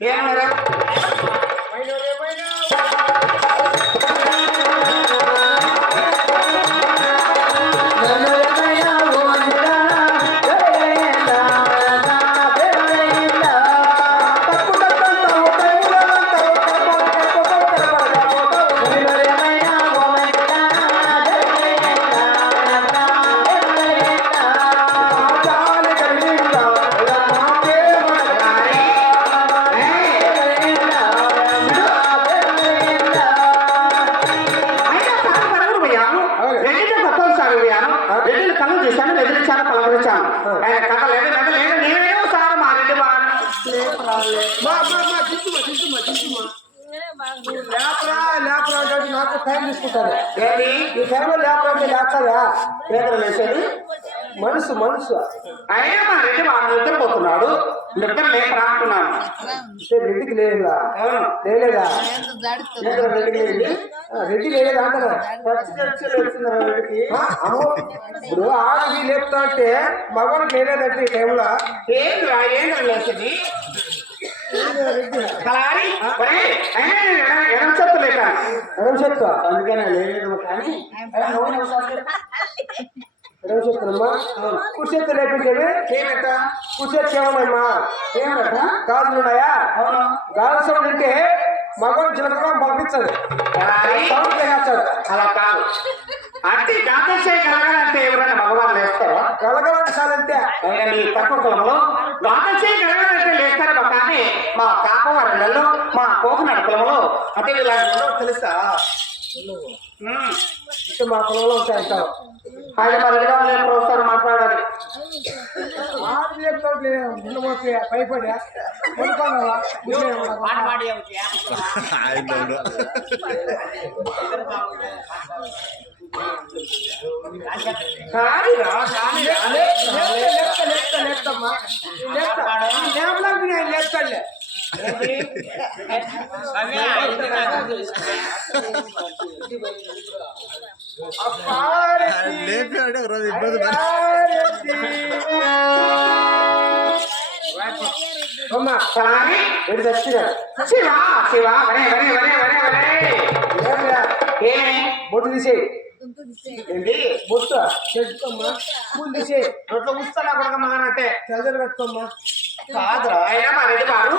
E Camera. లేపరా లేపరా అంటే నాకు time తీసుకుంటాను ఈ టైంలో లేపరా అంటే లేస్తారా పేదలు మనసు మనసు అయినా మా రెడ్డి వాడు నిద్రపోతున్నాడు నిద్ర లేకరా అంటున్నాను రెడ్డికి లేదా లేదా రెడ్డికి లేదు రెడ్డి లేలేదా అంటారా ఇప్పుడు ఆడది లేపుతా అంటే మగవాడికి లేదంటే ఈ టైంలో ఏంద్రా ఏంద్రా లేచేది అయినా నేను ఎడం- చెప్తా అందుకనే లేదు కానీ. ఎడం చెప్తానమ్మా కుర్చేత్త లేపించేవి? ఏమట? కుర్చేత్త ఏమన్నాయమ్మా ఏమట గాజులు ఉన్నాయా అవును గాజు సౌండ్ అంటే మగవాడు చిన్నగా పంపించదు అలా కాదు. అట్టి గాంధశేఖర్ కలగాలంటే ఎవరైనా మగవాళ్ళు లేస్తారా? గలగలంటే చాలంతే మీ తక్కువ కులంలో గాంధశేఖర్ కలగాలంటే లేస్తారా కానీ మా కాపవరంలో మా కోకనాడు కులంలో అంటే ఉండవు తెలుసా. అంటే మా పొలంలో ఉంటాయి ఆయన మరి ఎదురుగా లేకపోతే ఒకసారి మాట్లాడాలి. ఆరు చెప్తాడు ఉండబోతే భయపడా. కొనుక్కున్నావా కానీ రా లేపాడు రోజు ఇబ్బంది అమ్మా కానీ వరే వరే వరే. వరే వరే ఏమి? బొట్టు తీసేయి. ఏంటి రొట్టె ఉస్తానా కొడక మగానంటే. చదువు కట్టుకోమ్మా కాదురా అయినా మా రెడ్డి వారు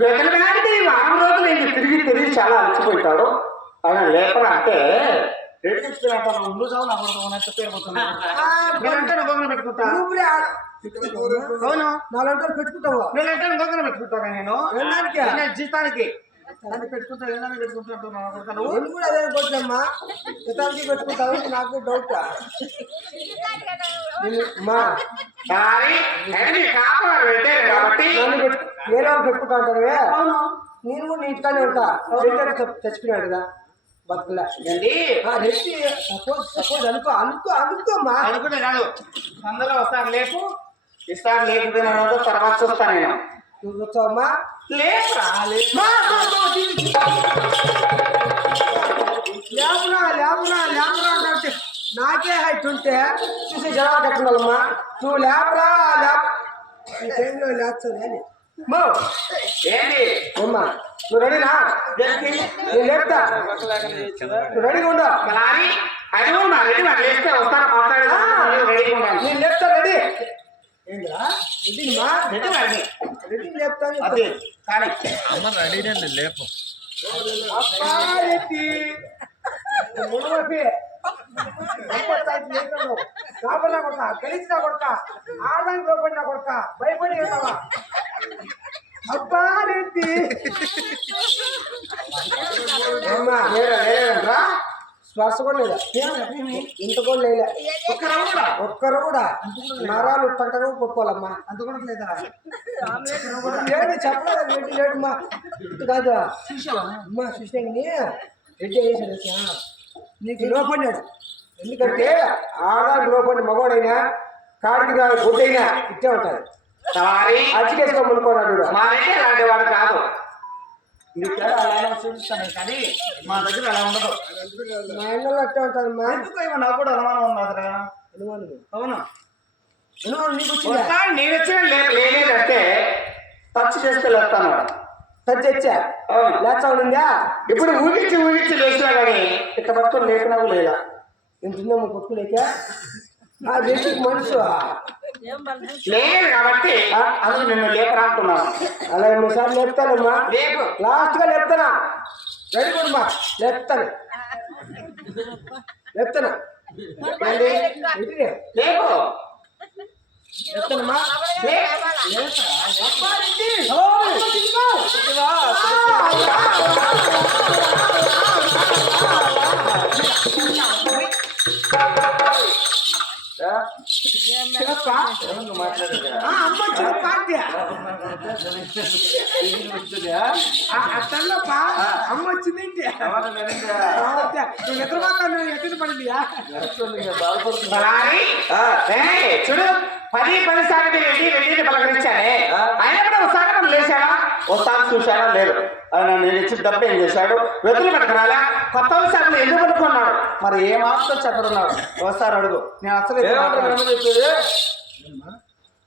వెతకడానికి ఈ వారం రోజులు ఏంటి తిరిగి తిరిగి చాలా అలసిపోతాడు ఆయన లేపరా అంటే రెడ్డి ముందు చావు నా కొడుకు పేరుపోతున్నా పెట్టుకుంటా. అవును. నాలుగు పెట్టుకుంటావా? నేను? వెళ్ళడానికి నేను జీతానికి. నేను కూడా అదే కొట్టమ్మా ఇతనికి పెట్టుకుంటావు నాకు డౌట్. మా వేరే పెట్టుకుంటా అంటారువే నేను కూడా నీ ఇంట్లోనే ఉంటా. రెడ్డి చచ్చిపోయాడు కదా బతుకులా. రెడ్డి సపోజ్ సపోజ్ అనుకో అనుకో అనుకోమ్మా. అనుకునే కాదు. అందరూ వస్తారు లేపు. ఇస్తారు లేకపోతే మనం తర్వాత చూస్తాను నేను. నువ్వు వచ్చావమ్మా. లేపురా లేపురా లేపురా లేపురా అంటే నాకే హైట్ ఉంటే చూసి జనాలు కట్టుండాలమ్మా నువ్వు లేపురా లేప్ ఈ టైంలో ఏంటి అమ్మా నువ్వు రెడీనా? నేను లేపుతా. నువ్వు రెడీగా ఉండు. మరి అది మా రెడీ మరి లేస్తే మాట్లాడేది నేను లేపుతా రెడీ. ఏంద్రా రెడీ మా రెడీ మరి రెడీ లేపుతాను అది కానీ అమ్మ రెడీనే లేపు అబ్బా రెడ్డి మునవపి కాపలా కొడక కలిసిన కొడక ఆదాయం లోపడిన కొడక భయపడి ఉన్నావా అబ్బా రెడ్డి అమ్మా లేరా లేరా శ్వాస కూడా లేదా? ఇంత కూడా లేదా? ఒక్కరు కూడా? ఒక్కరు కూడా? నరాలు టంటగా కొట్టుకోవాలమ్మా. అంత కూడా లేదా? లేడు చెప్పలేదు? రెడ్డి లేడు మా ఇటు కాదు. అమ్మా చూసినాకని రెడ్డి తెలుసా? నీకు లోపడినాడు ఎందుకంటే ఆడాలి లోపడి మగవాడైనా కాడికి గుడ్డైనా ఇట్టే ఉంటుంది సారీ అచ్చికేసుకోమనుకోన్నాడు మా వాడు కాదు. చూపిస్తాను కానీ మా దగ్గర అలా ఉండదు. మా ఇళ్ళలో అట్టే ఉంటుందమ్మా ఎందుకు ఏమో నాకు కూడా అనుమానం ఉన్నదిరా అనుమానం అవును? అనుమానం నీకు వచ్చిందా? నేను వచ్చిన లేదంటే టచ్ చేస్తే లేస్తాను తెచ్చా అవును. లేచా ఉందా ఇప్పుడు ఊగించి ఊగించి లేచినా కానీ ఇట్లా పట్టుకొని లేపినావు లేదా ఆ వ్యక్తికి మనసు లేదు కాబట్టి అందుకు నిన్ను లేపరాంటున్నాను అలాగే మూడుసార్లు లేపుతానమ్మా? లేపు. లాస్ట్గా లేపుతానా రెడీ కొడుమా లేపుతాను. లేపుతానా? లేపు. లేపు. இல்லப்பா அம்மாச்சி பாட்டு அதல்லப்பா அம்மாச்சி நீட்டு எத்தனை பண்ணு எத்தனை பண்ணியா சொல்லுங்க பதிய பதிசாகத்தில் வெளியே வெளியே பழக ఒకసారి చూశాడా? లేదు. ఆయన నేను ఇచ్చి డబ్బు ఏం చేశాడు? వెతులు పట్టుకురాలా కొత్త సార్లు ఎందుకు పట్టుకున్నాడు? మరి ఏ మాత్రం చెప్పడున్నాడు ఒకసారి అడుగు. నేను అసలు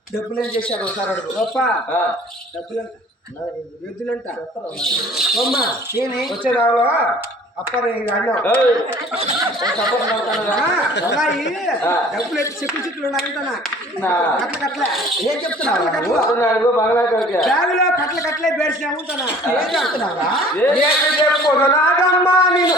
డబ్బులు ఏం చేశాడు ఒకసారి అడుగు. గొప్ప ఎద్దులంట అమ్మ వచ్చే రావులో ఉన్నాయి డబ్బులు ఎత్తి చెట్లు చెట్లు ఉన్నాయంటనా కట్ల కట్లే ఏం చెప్తున్నావు కట్లు బ్యాగులో కట్ల కట్లే పేర్చినాము ఉంటున్నా ఏం చెప్తున్నావా నేను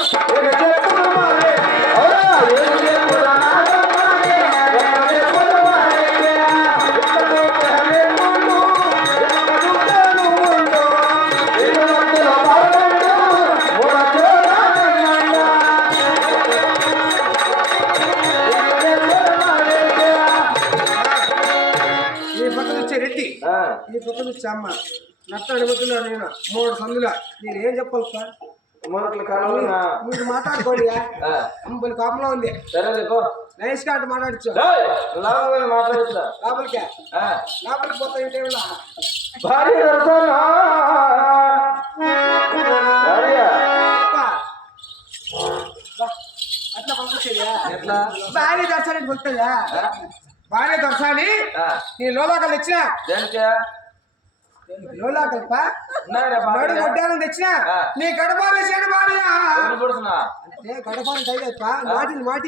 పక్కన వచ్చే అమ్మ. నట్ట అడుగుతున్నా నేను మూడు సందుల. నేను ఏం చెప్పాలి సార్? మీరు మాట్లాడుకోండి అమ్మ కోపంలో ఉంది. సరే పో. నైస్గా అటు మాట్లాడచ్చు? మాట్లాడుతా లోపలికే లోపలికి పోతా ఏంటి భార్య అట్లా పంపించేదా. భార్య దర్శనానికి పోతుందా? భార్య దర్శనాన్ని నీ లోలాకలు తెచ్చినా. లోలాకల్ప నడు గొడ్డాలను తెచ్చినా. నీ గడపాలు చేను భార్య అంటే గడపాలు తగ్గప్ప మాటిని మాటి